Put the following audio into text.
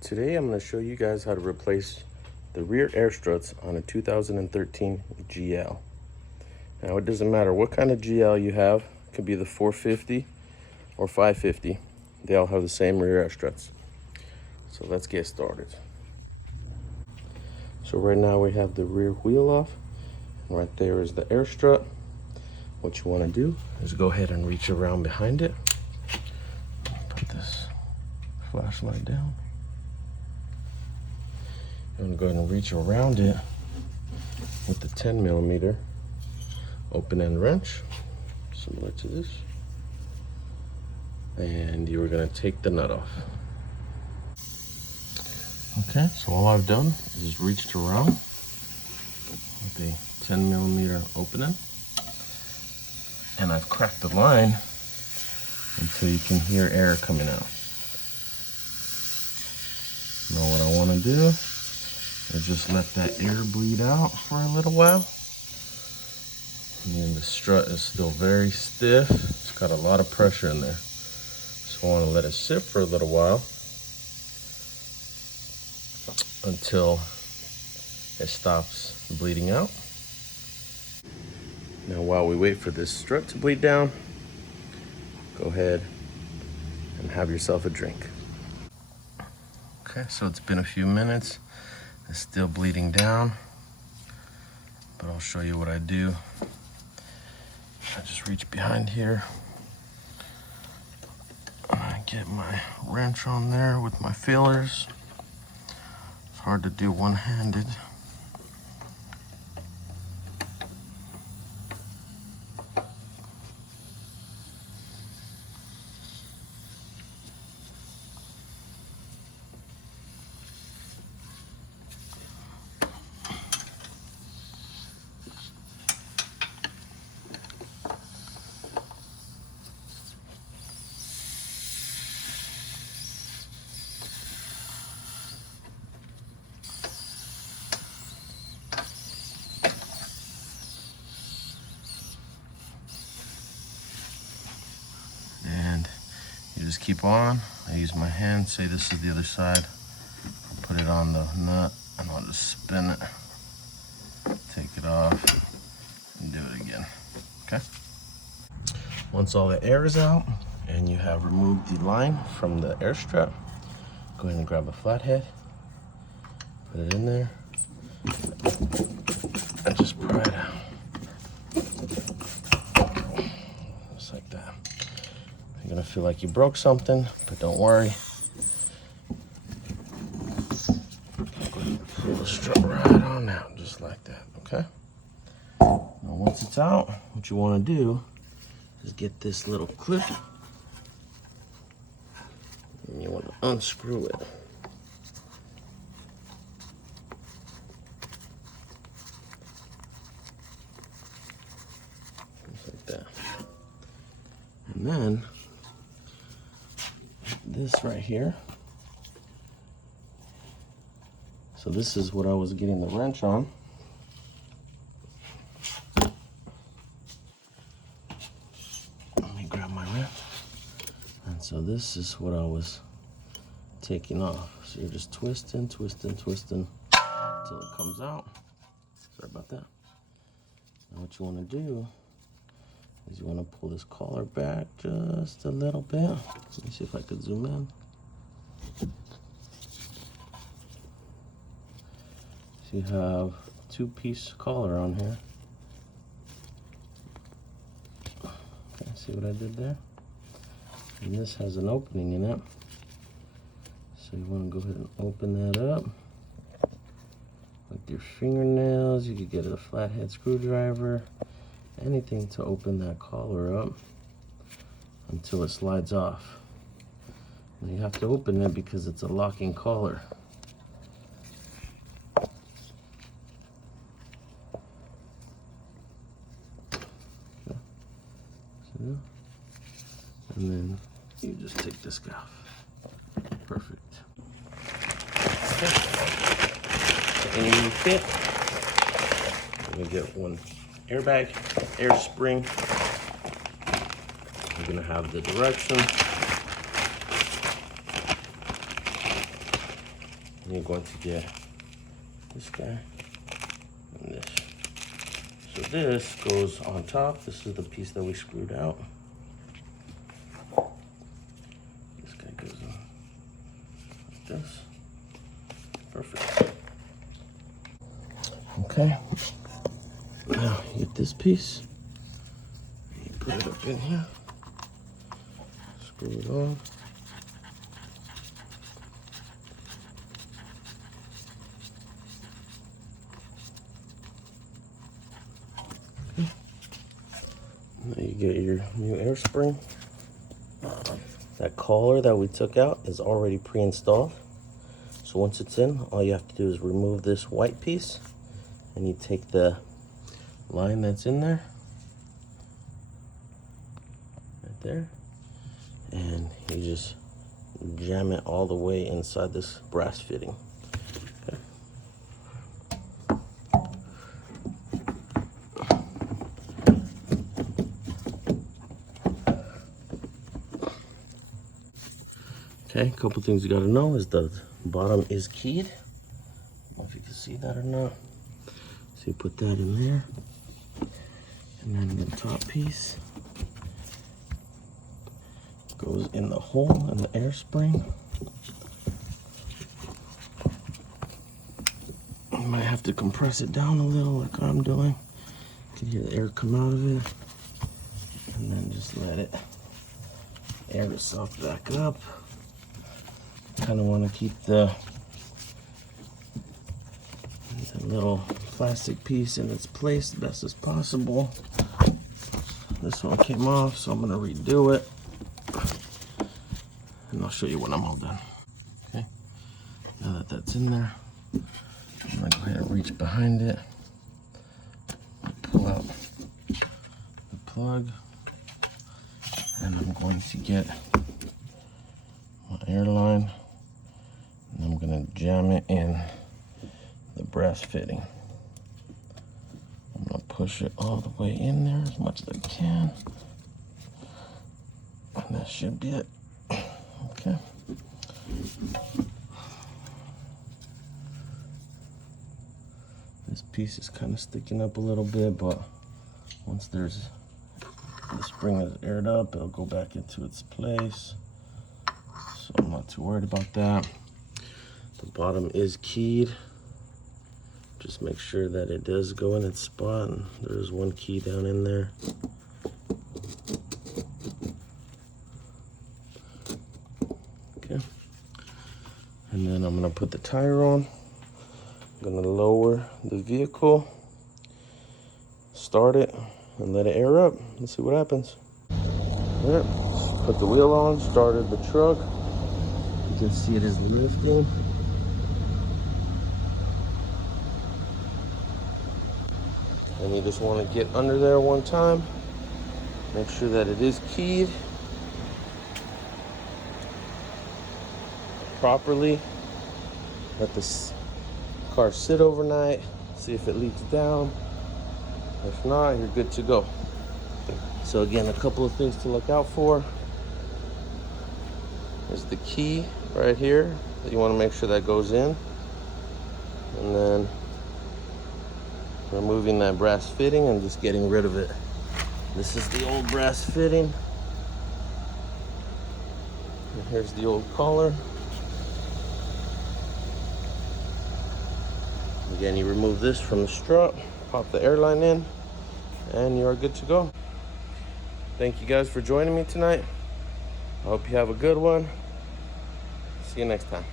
Today I'm going to show you guys how to replace the rear air struts on a 2013 GL. Now it doesn't matter what kind of GL you have, it could be the 450 or 550, they all have the same rear air struts. So let's get started. So right now we have the rear wheel off, and right there is the air strut. What you want to do is go ahead and reach around behind it. Put this flashlight down. I'm going to go ahead and reach around it with the 10mm open end wrench, similar to this. And you are going to take the nut off. Okay, so all I've done is reached around with a 10mm opening, and I've cracked the line until you can hear air coming out. Now what I want to do is just let that air bleed out for a little while. And the strut is still very stiff. It's got a lot of pressure in there. So I want to let it sit for a little while until it stops bleeding out. Now while we wait for this strut to bleed down, go ahead and have yourself a drink. Okay, so it's been a few minutes. It's still bleeding down, but I'll show you what I do. I just reach behind here and I get my wrench on there with my feelers. It's hard to do one-handed. Just keep on. I use my hand, say this is the other side. I'll put it on the nut and I'll just spin it, take it off, and do it again. Okay? Once all the air is out and you have removed the line from the air strut, go ahead and grab a flathead, put it in there, and just pry it out. Just like that. You're gonna feel like you broke something, but don't worry. Pull the strut right on out, just like that, okay? Now once it's out, what you wanna do is get this little clip, and you wanna unscrew it. Just like that. And then, this right here. So this is what I was getting the wrench on. Let me grab my wrench. And so this is what I was taking off. So you're just twisting, twisting, twisting until it comes out. Sorry about that. Now what you want to do is you want to pull this collar back just a little bit. Let me see if I could zoom in. So you have a two-piece collar on here. Okay, see what I did there? And this has an opening in it. So you want to go ahead and open that up with your fingernails. You could get a flathead screwdriver, anything to open that collar up until it slides off. Now you have to open it because it's a locking collar. Okay. So, and then you just take this guy off. Perfect. Okay. Any new fit. I'm gonna get one airbag, air spring. I'm gonna have the direction. you're going to get this guy and this. So this goes on top. This is the piece that we screwed out. This guy goes on like this. Perfect. Okay. Now you get this piece. You put it up in here. Screw it on. Now you get your new air spring. That collar that we took out is already pre-installed. So once it's in, all you have to do is remove this white piece, and you take the line that's in there, right there, and you just jam it all the way inside this brass fitting. Okay. Okay, a couple things you gotta know is the bottom is keyed. I don't know if you can see that or not. So you put that in there. And then the top piece goes in the hole in the air spring. You might have to compress it down a little like I'm doing. You can hear the air come out of it. And then just let it air itself back up. Kind of want to keep the little plastic piece in its place the best as possible. This one came off, so I'm going to redo it. And I'll show you when I'm all done. Okay, now that that's in there, I'm going to go ahead and reach behind it. Pull out the plug. And I'm going to get my air line. And I'm going to jam it in the brass fitting. I'm going to push it all the way in there as much as I can. And that should be it. Okay. This piece is kind of sticking up a little bit, but once the spring is aired up, it'll go back into its place. So I'm not too worried about that. The bottom is keyed. Just make sure that it does go in its spot, and there's one key down in there. Okay. And then I'm gonna put the tire on. I'm gonna lower the vehicle, start it, and let it air up. Let's see what happens. All right, put the wheel on, started the truck. You can see it is lifting. And you just want to get under there one time. Make sure that it is keyed properly. Let this car sit overnight. See if it leaks down. If not, you're good to go. So again, a couple of things to look out for. There's the key right here that you want to make sure that goes in. And then removing that brass fitting and just getting rid of it. This is the old brass fitting. And here's the old collar. Again, you remove this from the strut, pop the airline in, and you are good to go. Thank you guys for joining me tonight. I hope you have a good one. See you next time.